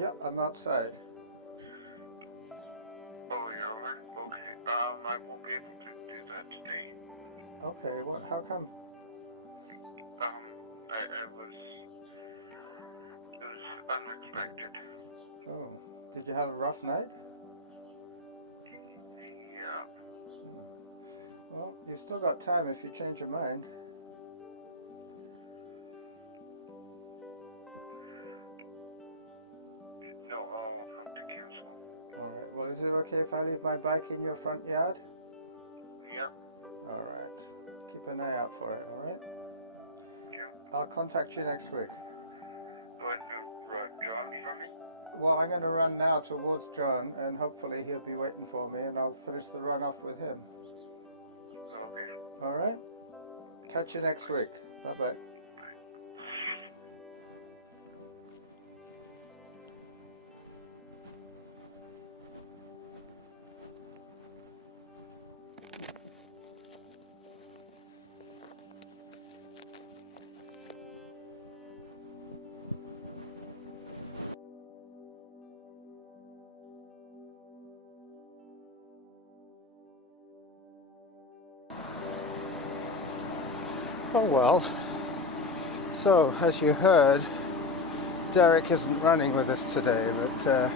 Yep, I'm outside. Oh, you are? Okay. I won't be able to do that today. Okay, how come? It was unexpected. Oh, did you have a rough night? Yeah. Well, you still got time if you change your mind. No, I'll have to cancel. Alright, well, is it okay if I leave my bike in your front yard? Yeah. Alright, keep an eye out for it, alright? Yeah. I'll contact you next week. Going to John for me? Well, I'm going to run now towards John, and hopefully he'll be waiting for me, and I'll finish the run off with him. Okay. Alright? Catch you next week. Bye-bye. Oh well, so as you heard, Derek isn't running with us today, but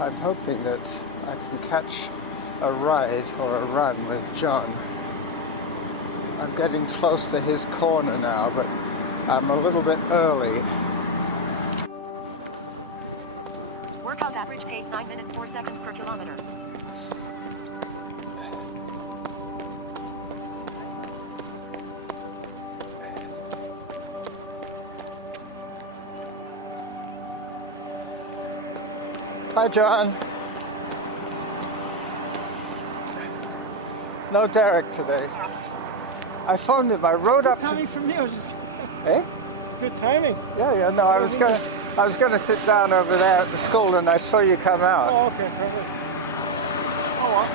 I'm hoping that I can catch a ride or a run with John. I'm getting close to his corner now, but I'm a little bit early. Workout average pace 9 minutes 4 seconds per kilometer. Hi, John. No Derek today. I phoned him. I rode up to. Timing for me. I was just Eh? good timing. Yeah. No, I was gonna sit down over there at the school, and I saw you come out. Oh, okay. Perfect. Oh, well.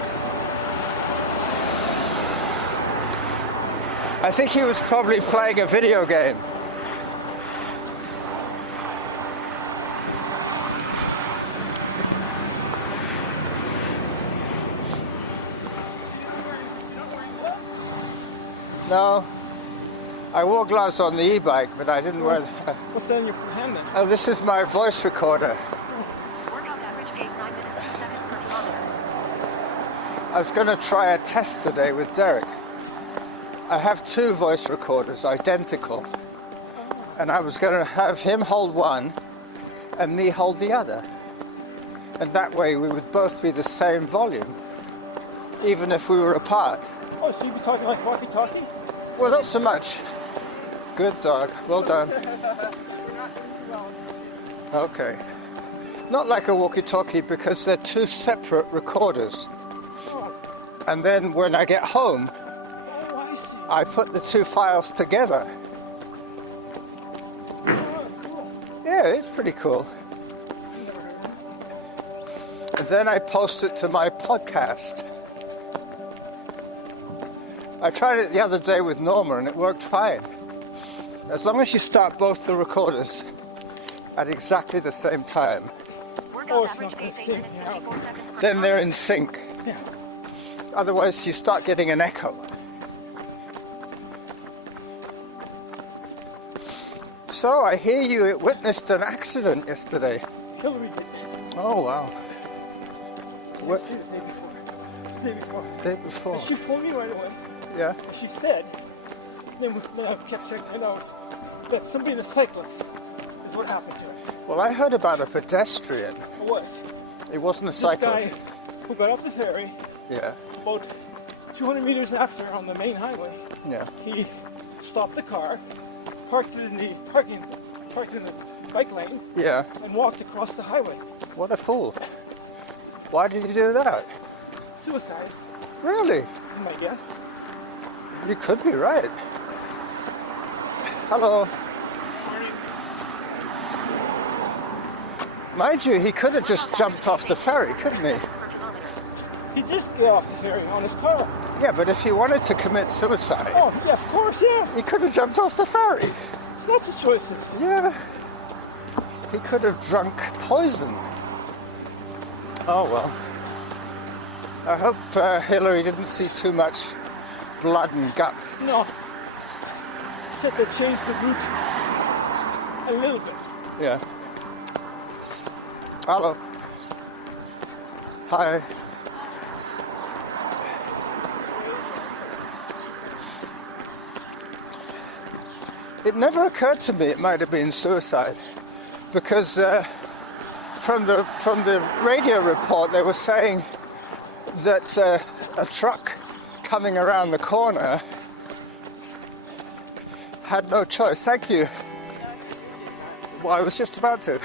I think he was probably playing a video game. No, I wore gloves on the e-bike, but I didn't wear. What's that in your hand then? Oh, this is my voice recorder. Workout average pace 9 minutes 2 seconds per kilometer. I was going to try a test today with Derek. I have two voice recorders, identical, and I was going to have him hold one and me hold the other, and that way we would both be the same volume, even if we were apart. Oh, so you'd be talking like walkie-talkie? Well, not so much. Good dog. Well done. Okay. Not like a walkie-talkie because they're two separate recorders. And then when I get home, Oh, I see. I put the two files together. Oh, cool. Yeah, it's pretty cool. And then I post it to my podcast. I tried it the other day with Norma and it worked fine. As long as you start both the recorders at exactly the same time, Workout it's average not gonna pace 8 sync minutes now. 54 seconds per then they're kilometer. in sync. Yeah. Otherwise, you start getting an echo. So, I hear you witnessed an accident yesterday. Hillary did. Oh, wow. What? The day before. The day before. Day before. And she phoned me right away. Yeah. And she said, then I kept checking it out, that somebody in a cyclist is what happened to her. Well, I heard about a pedestrian. It was. It wasn't a This cyclist. guy who got off the ferry Yeah. about 200 meters after on the main highway. Yeah. He stopped the car, parked it in the bike lane, Yeah. and walked across the highway. What a fool. Why did you do that? Suicide Really? is my guess. You could be right. Hello. Mind you, he could have just jumped off the ferry, couldn't he? Seconds per kilometer. He just get off the ferry on his car. Yeah, but if he wanted to commit suicide, Oh, yeah, of course, yeah. he could have jumped off the ferry. It's lots of choices. Yeah. He could have drunk poison. Oh well. I hope Hillary didn't see too much blood and guts. No. Had to change the route a little bit. Yeah. Hello. Hi. It never occurred to me it might have been suicide, because from the radio report they were saying that a truck coming around the corner had no choice. Thank you. Well, I was just about to.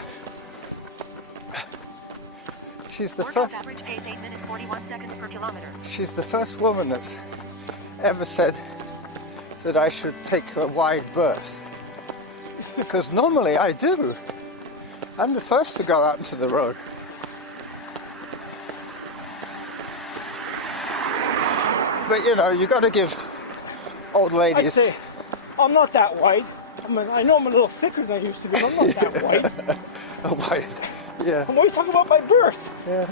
She's the Workout first. average pace 8 minutes 41 seconds per kilometer. She's the first woman that's ever said that I should take a wide berth. Because normally I do. I'm the first to go out into the road. But you know, you got to give old I'd ladies. say I'm not that wide. I know I'm a little thicker than I used to be, but I'm not that wide. a wide. Yeah. I'm always talking about my birth. Yeah.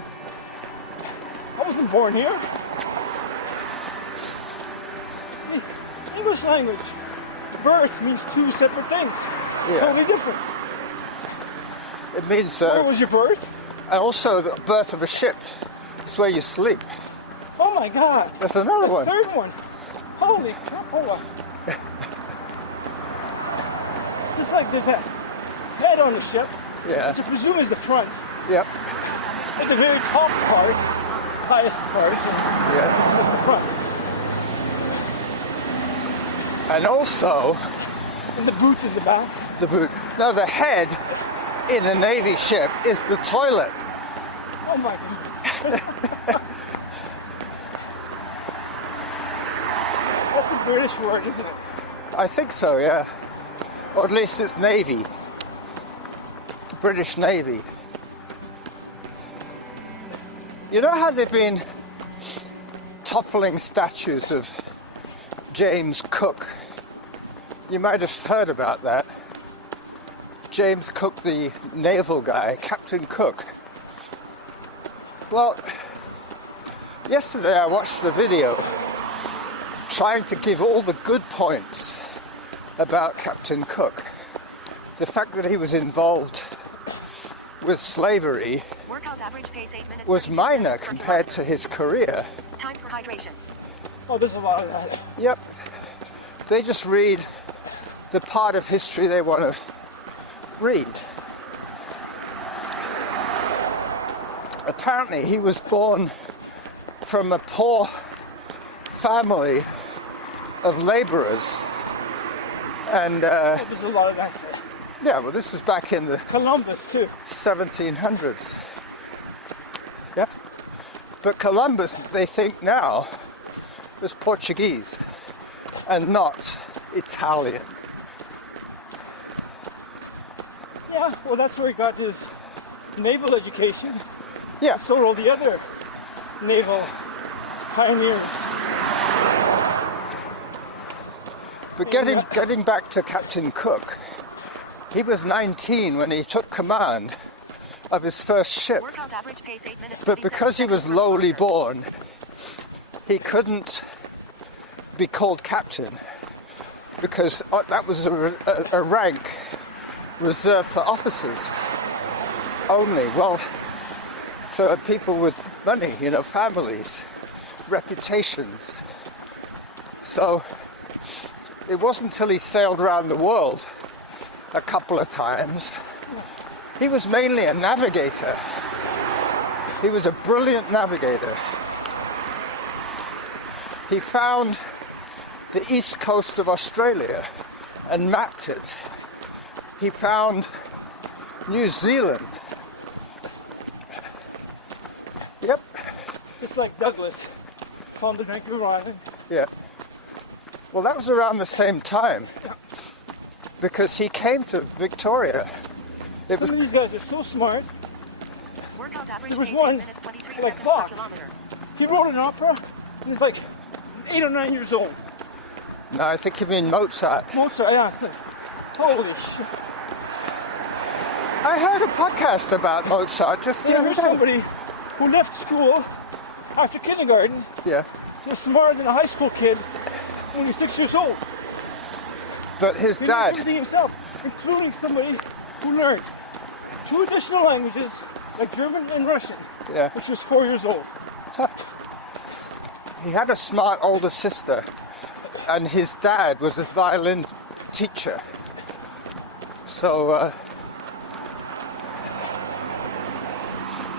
I wasn't born here. See, English language, birth means two separate things. Yeah. Totally different. It means Where was your birth? also the birth of a ship. It's where you sleep. Oh my God. That's another The one. third one. Holy crap. It's like there's a head on the ship, Yeah. which I presume is the front. Yep. At the very top part, highest part, Yeah. that's the front. And also And the boot is the back. the boot. No, the head in a Navy ship is the toilet. Oh my God. That's a British word, isn't it? I think so, yeah. Or at least it's Navy. British Navy. You know how they've been toppling statues of James Cook? You might have heard about that. James Cook, the naval guy, Captain Cook. Well, yesterday I watched a video trying to give all the good points about Captain Cook. The fact that he was involved with slavery Workout average pace 8 minutes was 32 minor seconds per compared kilometer. to his career. Time for hydration. Oh, there's a lot of that. Yep. They just read the part of history they want to read. Apparently he was born from a poor family of laborers. And Oh, there's a lot of that. yeah, well, this is back in the Columbus, too. 1700s. Yeah. But Columbus, they think now, was Portuguese and not Italian. Yeah, well, that's where he got his naval education. Yeah. So did all the other naval pioneers. But getting back to Captain Cook, he was 19 when he took command of his first ship. Workout average pace 8 minutes But 47 because he was seconds per lowly kilometer. born, he couldn't be called captain because that was a rank reserved for officers only. Well, for people with money, you know, families, reputations. So it wasn't until he sailed around the world a couple of times. He was mainly a navigator. He was a brilliant navigator. He found the east coast of Australia and mapped it. He found New Zealand. Yep, Just like Douglas found the Vancouver Island. yeah. Well, that was around the same time because he came to Victoria. It was Some of these guys are so smart. Workout average There was pace one, 8 minutes 23 like seconds Bach. per kilometer. He wrote an opera, and he's like 8 or 9 years old. no, I think you mean Mozart. Mozart, yeah. It's like, holy shit. I heard a podcast about Mozart just the I other heard day. somebody who left school after kindergarten Yeah, was smarter than a high school kid when he was 6 years old. but his He knew dad. everything himself, including somebody who learned 2 additional languages, like German and Russian, Yeah, which was 4 years old. he had a smart older sister, and his dad was a violin teacher. So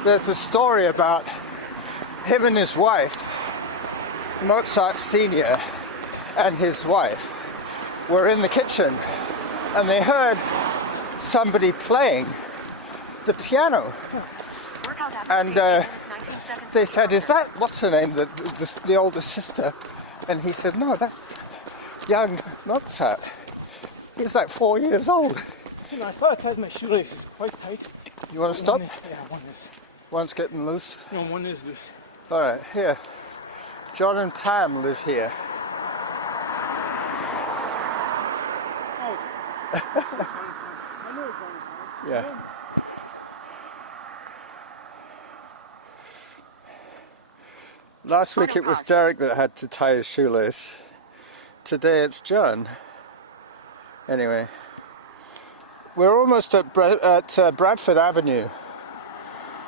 there's a story about him and his wife, Mozart Sr. and his wife, were in the kitchen, and they heard somebody playing the piano. Workout average And, pace 8 minutes, 19 seconds They per said, "Is kilometer. that, what's her name, the older sister?" And he said, "No, that's young Mozart. He's like 4 years old." You know, I thought I tied my shoelaces quite tight. You want to stop? One is, One's getting loose. no, one is loose. All right, here. John and Pam live here. Oh. I know it's Yeah. Last week it was Derek that had to tie his shoelace. Today it's John. Anyway, we're almost at Bradford Avenue.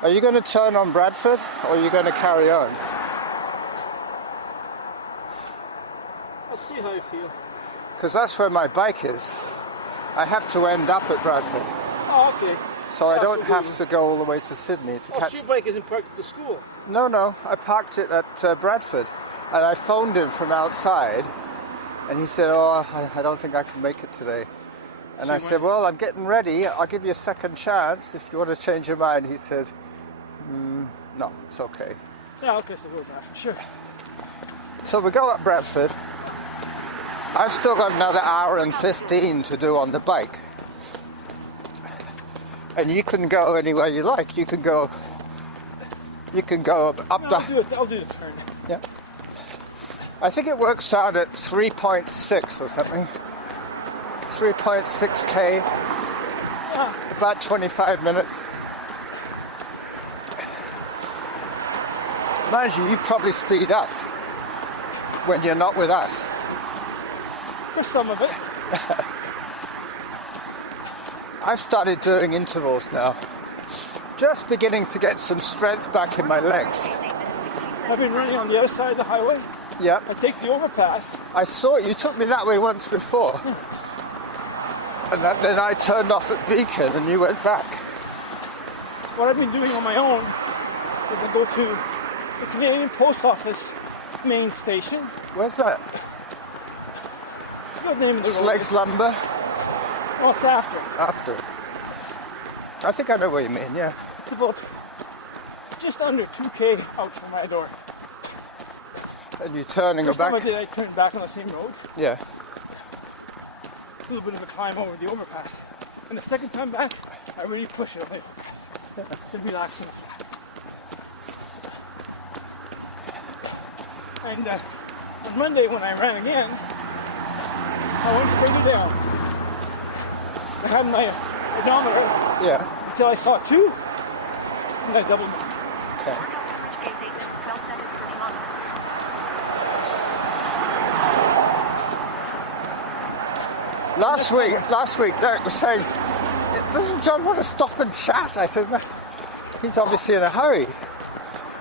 Are you going to turn on Bradford, or are you going to carry on? I'll see how I feel. Because that's where my bike is. I have to end up at Bradford, Oh, okay. so I Yeah, don't so have to go all the way to Sydney to Oh, catch. so your bike isn't parked at the school. No, I parked it at Bradford, and I phoned him from outside, and he said, "Oh, I don't think I can make it today." And So I you said, "Well, I'm getting ready. I'll give you a second chance if you want to change your mind." He said, "No, it's okay." Yeah, okay, so we'll go back. Sure. So we go up Bradford. I've still got another hour and 15 to do on the bike. And you can go anywhere you like. You can go up No, the... I'll do the turn. Yeah. I think it works out at 3.6 or something. 3.6k, about 25 minutes. Mind you, probably speed up when you're not with us. For some of it. I've started doing intervals now. Just beginning to get some strength back in my legs. Pace 8 minutes, 16 seconds I've been running on the other side of the highway. Yep. I take the overpass. I saw it. You took me that way once before. And then I turned off at Beacon and you went back. What I've been doing on my own is I go to the Canadian Post Office main station. Where's that? What name of the road Sleggs is? Lumber? Oh, it's after. After. I think I know what you mean, yeah. It's about just under 2k out from my door. And you're turning First time I back? did, I turned back on the same road. Yeah. A little bit of a climb over the overpass. And the second time back, I really pushed it on the overpass. To relax on the flat. And on Monday when I ran again, I went further down. I had my odometer Yeah. until I saw 2, and I doubled. Okay. Workout average pace 8 minutes, 12 seconds per kilometer. Last week, Derek was saying, "Doesn't John want to stop and chat?" I said, "No, he's obviously in a hurry.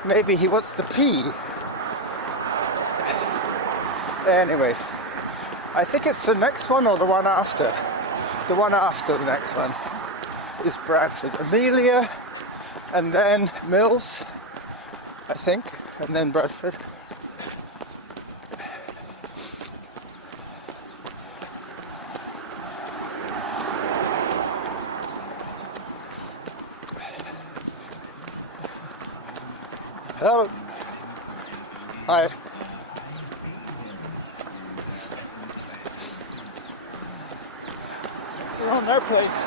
Maybe he wants to pee." Anyway, I think it's the next one or the one after. The one after the next one is Bradford. Amelia, and then Mills, I think, and then Bradford. Hello. Hi. Around our place,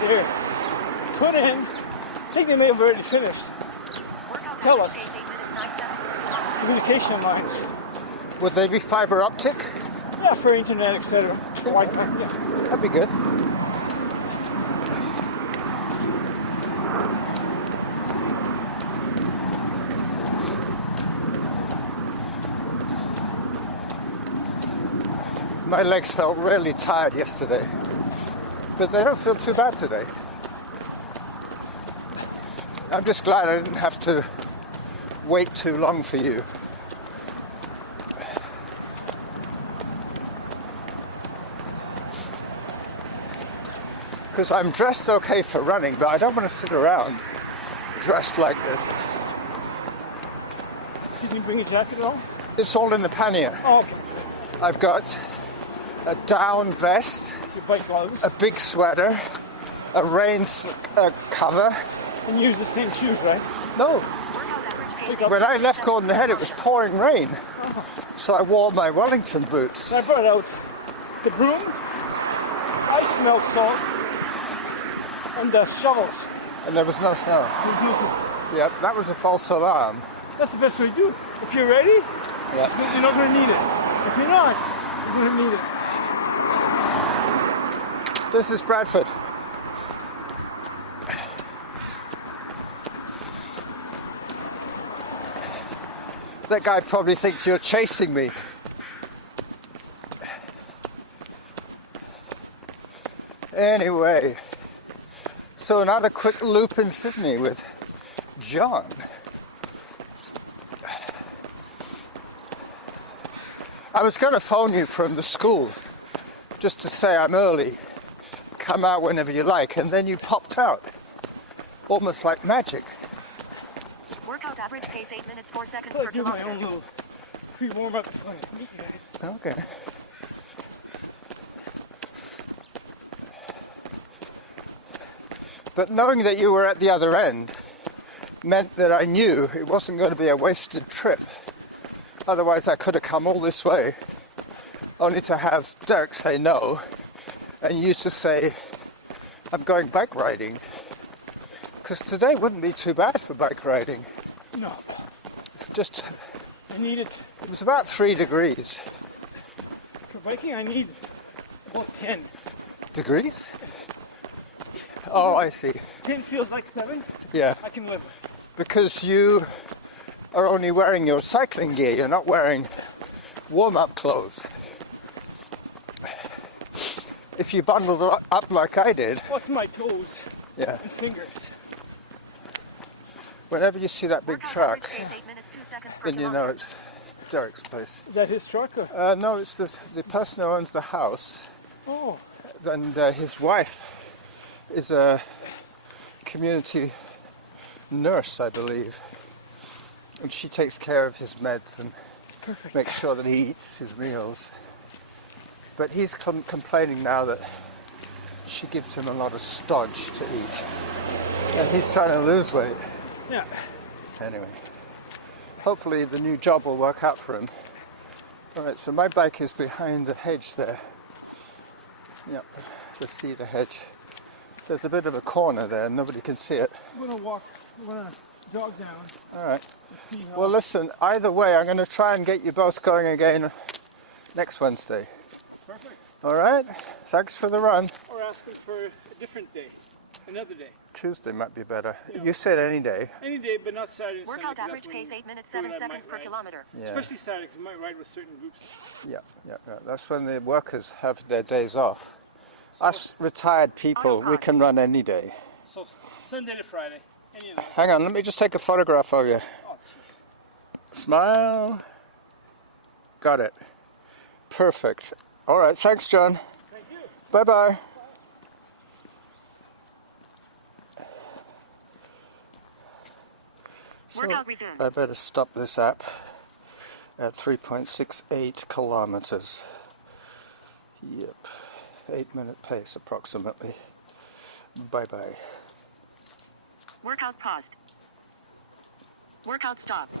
they're put in. I think they may have already finished Workout Tell average us. pace 8 minutes, 9 seconds per kilometer. communication lines. Would they be fiber optic? Yeah, for internet, etc. Wi-Fi. Yeah. That'd be good. My legs felt really tired yesterday, but they don't feel too bad today. I'm just glad I didn't have to wait too long for you. Because I'm dressed okay for running, but I don't want to sit around dressed like this. You didn't bring a jacket at all? It's all in the pannier. Oh, okay. I've got a down vest, Your bike gloves. a big sweater, a rain cover. And you use the same shoes, right? No, Workout average pace. Pick up. when I left Golden Head it was pouring rain. So I wore my Wellington boots. I brought out the broom, ice melt salt, and the shovels. And there was no snow. Yep, that was a false alarm. That's the best way to do it. If you're ready, Yep. you're not going to need it. If you're not, you're going to need it. This is Bradford. That guy probably thinks you're chasing me. Anyway, so another quick loop in Sydney with John. I was going to phone you from the school just to say I'm early. Come out whenever you like, and then you popped out. Almost like magic. Workout average pace 8 minutes 4 seconds I'll per give my own kilometer. little pre-warm up before I meet you guys. Okay. But knowing that you were at the other end meant that I knew it wasn't going to be a wasted trip. Otherwise I could have come all this way, only to have Derek say no, and you to say, I'm going bike riding. Because today wouldn't be too bad for bike riding. No, It's just, I need it. it was about 3 degrees. For biking, I need about 10. Degrees? Oh, I see. 10 feels like 7. Yeah. I can live. Because you are only wearing your cycling gear, you're not wearing warm-up clothes. If you bundled up like I did, What's my toes yeah, and fingers? whenever you see that big Workout truck, average pace 8 minutes 2 seconds per then you know kilometer. it's Derek's place. Is that his truck? Or? No, it's the person who owns the house, Oh, and his wife is a community nurse, I believe. And she takes care of his meds and perfect. makes sure that he eats his meals. But he's complaining now that she gives him a lot of stodge to eat. And he's trying to lose weight. Yeah. Anyway, hopefully the new job will work out for him. Alright, so my bike is behind the hedge there. Yep, the cedar hedge. There's a bit of a corner there, nobody can see it. I'm gonna walk. I'm gonna jog down. Alright. And see how. Well, listen, either way, I'm going to try and get you both going again next Wednesday. Perfect. Alright? Thanks for the run. Or ask him for a different day, another day, Tuesday might be better. Yeah. You said any day. any day, but not Saturday and Workout Sunday. 'cause average that's when pace 8 minutes Drew and 7 I seconds might per ride. kilometer. Yeah. Especially Saturday, because we might ride with certain groups. Yeah. That's when the workers have their days off. Us retired people, we can run any day. So Sunday to Friday, any of those. Hang on, let me just take a photograph of you. Oh, jeez. Smile. Got it. Perfect. All right, thanks, John. Thank you. Bye-bye. So, Workout resumed. I better stop this app at 3.68 kilometers. Yep. 8-minute pace approximately. Bye-bye. Workout paused. Workout stopped.